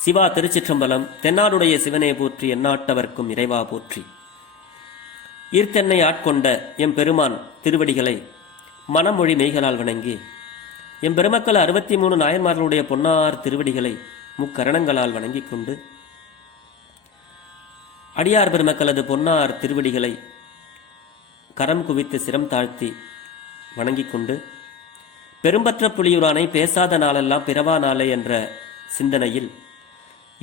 சிவா திருச்சிற்றம்பலம் தென்னாடுடைய சிவனே போற்றி எந்நாட்டவர்க்கும் இறைவா போற்றி. ஈர்த்தென்னை ஆட்கொண்ட எம் பெருமான் திருவடிகளை மனமொழி மெய்களால் வணங்கி எம் பெருமக்கள் அறுபத்தி மூணு நாயன்மார்களுடைய பொன்னார் திருவடிகளை முக்கரணங்களால் வணங்கிக் கொண்டு அடியார் பெருமக்களது பொன்னார் திருவடிகளை கரம் குவித்து சிரம் தாழ்த்தி வணங்கிக் கொண்டு பெரும்பற்ற புலியூரானை பேசாத நாளெல்லாம் பிறவா நாளே என்ற சிந்தனையில்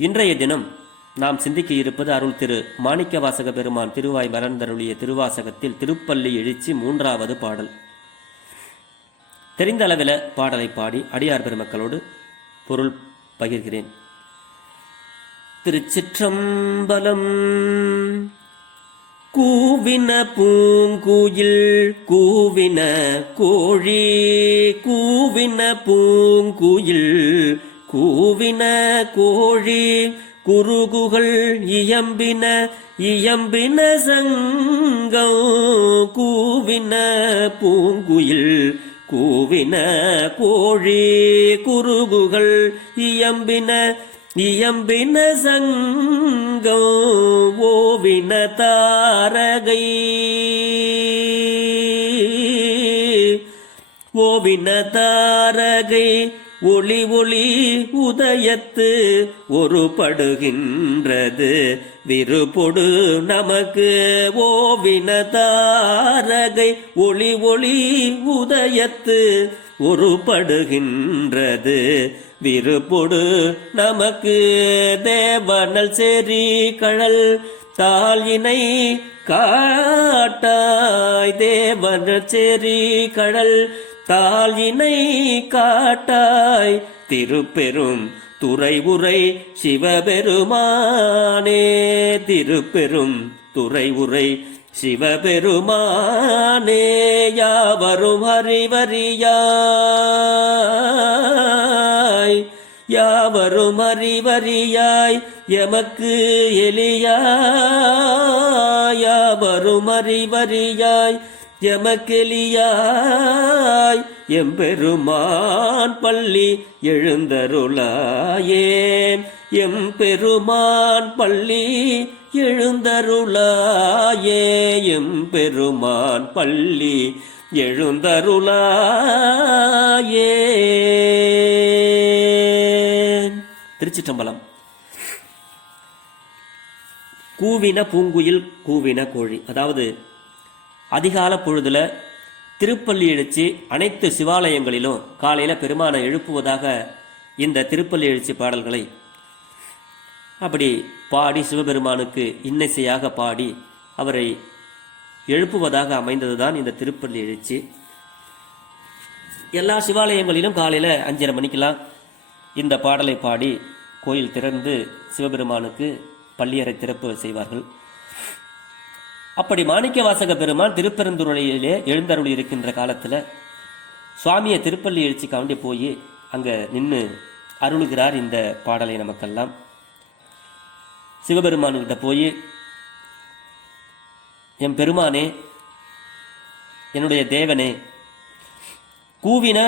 இன்றைய தினம் நாம் சிந்திக்க இருப்பது அருள் திரு மாணிக்க வாசக பெருமான் திருவாய் மலர்ந்தருளிய திருவாசகத்தில் திருப்பள்ளி எழுச்சி மூன்றாவது பாடல். தெரிந்த அளவில் பாடலை பாடி அடியார் பெருமக்களோடு பொருள் பகிர்கிறேன். திருச்சிற்றம்பலம் கூவின பூங்குயில் கூவின கோழி கூவின பூங்குயில் கூவின கோழி குருகுகள் இயம்பின இயம்பின சங்கம் கூவின பூங்குயில் கூவின கோழி குருகுகள் இயம்பின இயம்பின சங்கம் ஓவின தாரகை. ஓவின தாரகை ஒளி ஒளி உதயத்து ஒரு படுகின்றது விருப்பொடு நமக்கு ஓவினதாரகை ஒளி ஒளி உதயத்து ஒரு படுகின்றது விருப்பொடு நமக்கு தேவனல் சேரி கழல் தாளினை காட்டாய் தேவனல் சேரி கழல் தாளினை காட்டாய். திருப்பெரும் துறை உரை சிவபெருமானே. திருப்பெரும் துறை உரை சிவபெருமானே. யாவரும் அறிவறியாய். யாவரும் அறிவறியாய் எமக்கு எளியாய். யாவரும் அறிவறியாய் எமக்கெலியாய் எம்பெருமான் பள்ளி எழுந்தருளாயே. எம்பெருமான் பள்ளி எழுந்தருளாயே. எம்பெருமான் பள்ளி எழுந்தருளாயே. திருச்சிற்றம்பலம். கூவின பூங்குயில் கூவின கோழி. அதாவது அதிகால பொழுதுல திருப்பள்ளி எழுச்சி அனைத்து சிவாலயங்களிலும் காலையில பெருமானை எழுப்புவதாக இந்த திருப்பள்ளி எழுச்சி பாடல்களை அப்படி பாடி சிவபெருமானுக்கு இன்னிசையாக பாடி அவரை எழுப்புவதாக அமைந்ததுதான் இந்த திருப்பள்ளி எழுச்சி. எல்லா சிவாலயங்களிலும் காலையில் அஞ்சரை மணிக்கெல்லாம் இந்த பாடலை பாடி கோயில் திறந்து சிவபெருமானுக்கு பள்ளியறை திறப்பு செய்வார்கள். அப்படி மாணிக்க வாசக பெருமான் திருப்பெருந்துறையிலே எழுந்தருள் இருக்கின்ற காலத்தில் சுவாமியை திருப்பள்ளி எழுச்சிக்காண்டி போய் அங்கே நின்று அருளுகிறார் இந்த பாடலை நமக்கெல்லாம். சிவபெருமானுக்கிட்ட போய் என் பெருமானே என்னுடைய தேவனே கூவின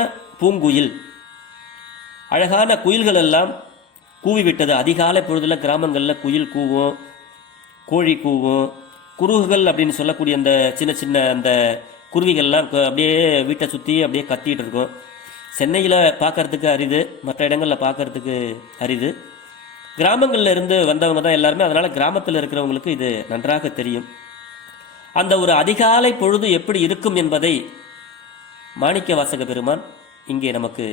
பூங்குயில் அழகான குயில்கள் எல்லாம் கூவி விட்டது அதிகாலை பொழுதுல கிராமங்களில் குயில் கூவும் கோழி கூவும் குருகுகள் அப்படின்னு சொல்லக்கூடிய அந்த சின்ன சின்ன அந்த குருவிகள்லாம் அப்படியே வீட்டை சுற்றி அப்படியே கத்திட்டு இருக்கும். சென்னையில் பார்க்கறதுக்கு அரிது மற்ற இடங்களில் பார்க்கறதுக்கு அரிது. கிராமங்களில் இருந்து வந்தவங்க தான் எல்லாருமே அதனால் கிராமத்தில் இருக்கிறவங்களுக்கு இது நன்றாக தெரியும். அந்த ஒரு அதிகாலை பொழுது எப்படி இருக்கும் என்பதை மாணிக்க வாசக பெருமான் இங்கே நமக்கு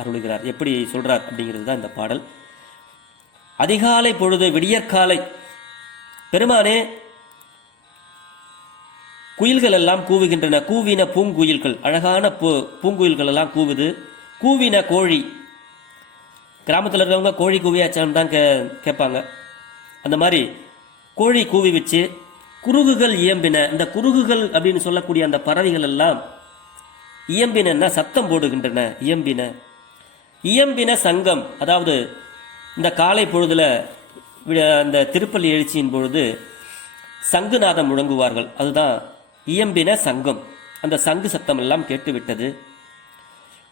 அருளுகிறார். எப்படி சொல்கிறார் அப்படிங்கிறது தான் இந்த பாடல். அதிகாலை பொழுது விடியற்காலை பெருமானே குயில்கள் எல்லாம் கூவுகின்றன. கூவின பூங்குயில்கள். அழகான பூ பூங்குயில்கள் எல்லாம் கூவுது. கூவின கோழி. கிராமத்தில் இருக்கிறவங்க கோழி கூவியாச்சான்னு தான் கே கேட்பாங்க. அந்த மாதிரி கோழி கூவி வச்சு குருகுகள் இயம்பின. இந்த குருகுகள் அப்படின்னு சொல்லக்கூடிய அந்த பறவைகள் எல்லாம் இயம்பினன்னா சத்தம் போடுகின்றன. இயம்பின. இயம்பின சங்கம். அதாவது இந்த காலை பொழுதுல அந்த திருப்பள்ளி எழுச்சியின் பொழுது சங்குநாதம் முழங்குவார்கள். அதுதான் இயம்பின சங்கம். அந்த சங்கு சத்தம் எல்லாம் கேட்டுவிட்டது.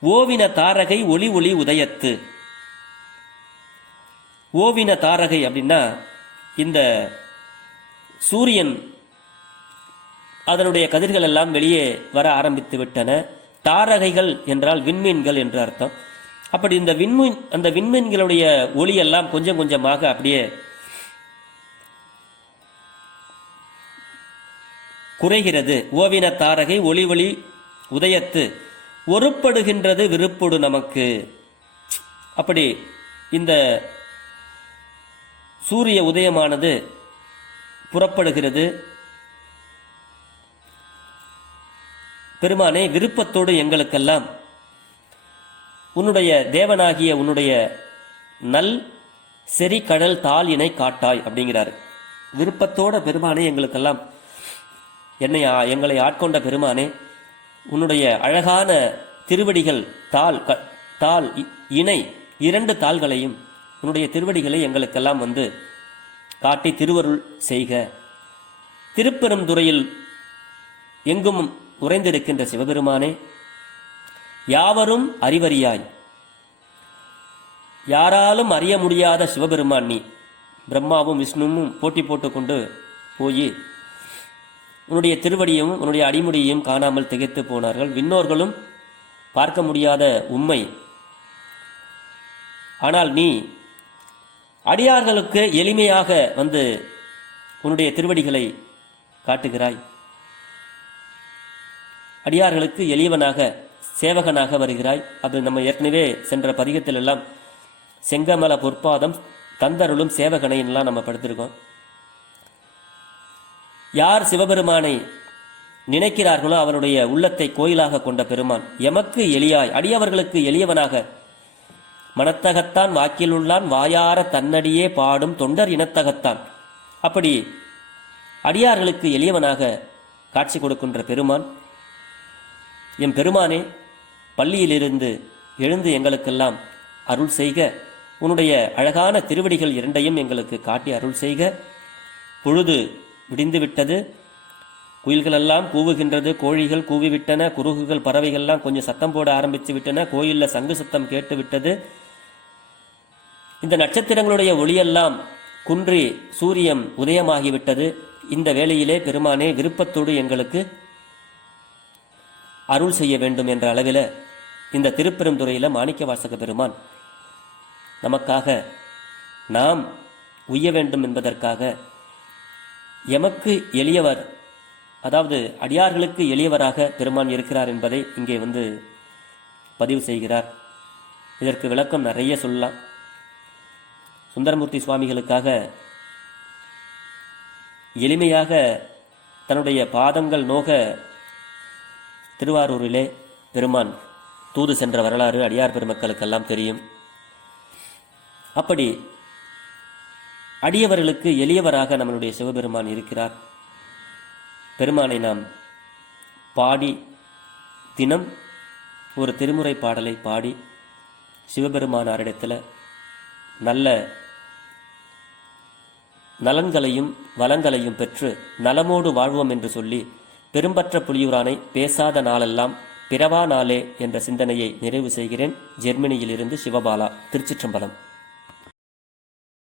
ஓவின தாரகை ஒளி ஒளி உதயத்து. ஓவின தாரகை அப்படின்னா இந்த சூரியன் அதனுடைய கதிர்கள் எல்லாம் வெளியே வர ஆரம்பித்து விட்டன தாரகைகள் என்றால் விண்மீன்கள் என்று அர்த்தம். அப்படி இந்த விண்மீன் அந்த விண்மீன்களுடைய ஒளியெல்லாம் கொஞ்சம் கொஞ்சமாக அப்படியே குறைகிறது. ஓவின தாரகை ஒளி ஒளி உதயத்து ஒருப்படுகின்றது விருப்பொடு நமக்கு. அப்படி இந்த சூரிய உதயமானது புறப்படுகிறது. பெருமானே விருப்பத்தோடு எங்களுக்கெல்லாம் உன்னுடைய தேவனாகிய உன்னுடைய நல் செறி கடல் தாள் இணை காட்டாய் அப்படிங்கிறாரு. விருப்பத்தோட பெருமானே எங்களுக்கெல்லாம் என்னை எங்களை ஆட்கொண்ட பெருமானே உன்னுடைய அழகான திருவடிகள் தாள் க- தாள் இ- இணை இரண்டு தாள்களையும் உன்னுடைய திருவடிகளை எங்களுக்கெல்லாம் வந்து காட்டி திருவருள் செய்க. திருப்பெருந்துறையில் எங்கும் உறைந்திருக்கின்ற சிவபெருமானே யாவரும் அறிவறியாய். யாராலும் அறிய முடியாத சிவபெருமான் நீ. பிரம்மாவும் விஷ்ணுவும் போட்டி போட்டுக்கொண்டு போய் உன்னுடைய திருவடியும் உன்னுடைய அடிமுடியையும் காணாமல் திகைத்து போனார்கள். விண்ணோர்களும் பார்க்க முடியாத உண்மை ஆனால் நீ அடியார்களுக்கு எளிமையாக வந்து உன்னுடைய திருவடிகளை காட்டுகிறாய். அடியார்களுக்கு எளியவனாக சேவகனாக வருகிறாய். அது நம்ம ஏற்கனவே சென்ற பதிகத்தில் எல்லாம் செங்கமல பொற்பாதம் தந்தருளும் சேவகனை எல்லாம் நம்ம படுத்திருக்கோம். யார் சிவபெருமானை நினைக்கிறார்களோ அவருடைய உள்ளத்தை கோயிலாக கொண்ட பெருமான். எமக்கு எளியாய் அடியவர்களுக்கு எளியவனாக மனத்தகத்தான் வாக்கில் உள்ளான் வாயார தன்னடியே பாடும் தொண்டர் இனத்தகத்தான். அப்படி அடியார்களுக்கு எளியவனாக காட்சி கொடுக்கின்ற பெருமான். என் பெருமானே பள்ளியிலிருந்து எழுந்து எங்களுக்கெல்லாம் அருள் செய்க. உன்னுடைய அழகான திருவடிகள் இரண்டையும் எங்களுக்கு காட்டி அருள் செய்க. பொழுது விடிந்துவிட்டது. குயில்களெல்லாம் கூவுகின்றது கோழிகள் கூவிவிட்டன குருகுகள் பறவைகள்லாம் கொஞ்சம் சத்தம் போட ஆரம்பித்து விட்டன கோயிலில் சங்கு சத்தம் கேட்டு விட்டது. இந்த நட்சத்திரங்களுடைய ஒளியெல்லாம் குன்றி சூரியன் உதயமாகிவிட்டது. இந்த வேளையிலே பெருமானே விருப்பத்தோடு எங்களுக்கு அருள் செய்ய வேண்டும் என்ற அளவில் இந்த திருப்பெருந்துறையில் மாணிக்க வாசக பெருமான். நமக்காக நாம் உய்ய வேண்டும் என்பதற்காக எமக்கு எளியவர் அதாவது அடியார்களுக்கு எளியவராக பெருமான் இருக்கிறார் என்பதை இங்கே வந்து பதிவு செய்கிறார். இதற்கு விளக்கம் நிறைய சொல்லலாம். சுந்தரமூர்த்தி சுவாமிகளுக்காக எளிமையாக தன்னுடைய பாதங்கள் நோக திருவாரூரிலே பெருமான் தூது சென்ற வரலாறு அடியார் பெருமக்களுக்கெல்லாம் தெரியும். அப்படி அடியவர்களுக்கு எளியவராக நம்மளுடைய சிவபெருமான் இருக்கிறார். பெருமானை நாம் பாடி தினம் ஒரு திருமுறை பாடலை பாடி சிவபெருமானாரிடத்தில் நல்ல நலன்களையும் வளங்களையும் பெற்று நலமோடு வாழ்வோம் என்று சொல்லி பெரும்பற்ற புலியூரானை பேசாத நாளெல்லாம் பிறவா நாளே என்ற சிந்தனையை நிறைவு செய்கிறேன். ஜெர்மனியிலிருந்து சிவபாலா திருச்சிற்றம்பலம்.